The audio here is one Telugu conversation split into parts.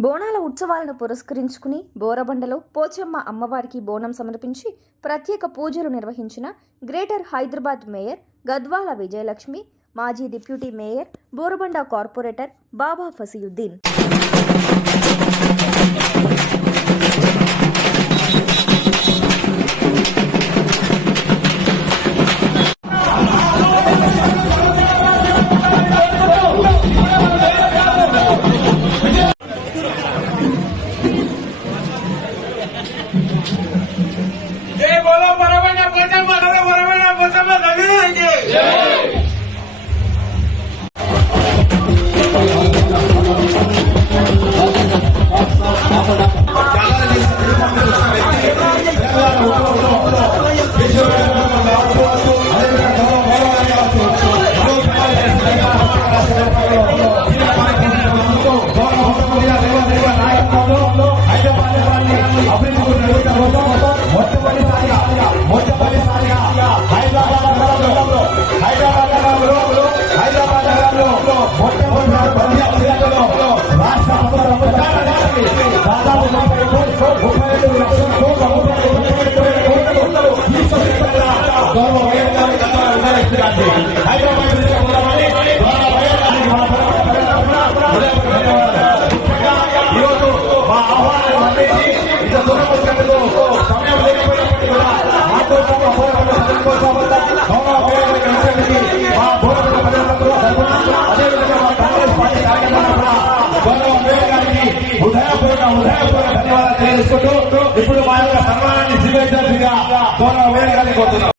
బోనాల ఉత్సవాలను పురస్కరించుకుని బోరబండలో పోచమ్మ అమ్మవారికి బోనం సమర్పించి ప్రత్యేక పూజలు నిర్వహించిన గ్రేటర్ హైదరాబాద్ మేయర్ గద్వాల విజయలక్ష్మి, మాజీ డిప్యూటీ మేయర్ బోరబండ కార్పొరేటర్ బాబా ఫసియుద్దీన్. ఇప్పుడు మా యొక్క సన్మానాన్ని స్వీకరించాల్సిందిగా గౌరవ మేయర్ గారిని కోరుతున్నాం.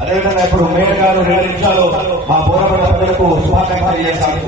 అదేవిధంగా ఇప్పుడు మేయర్ గారు 2 నిమిషాలు మా బోరబండ ప్రజలకు శుభాకాంక్షలు చేస్తారు.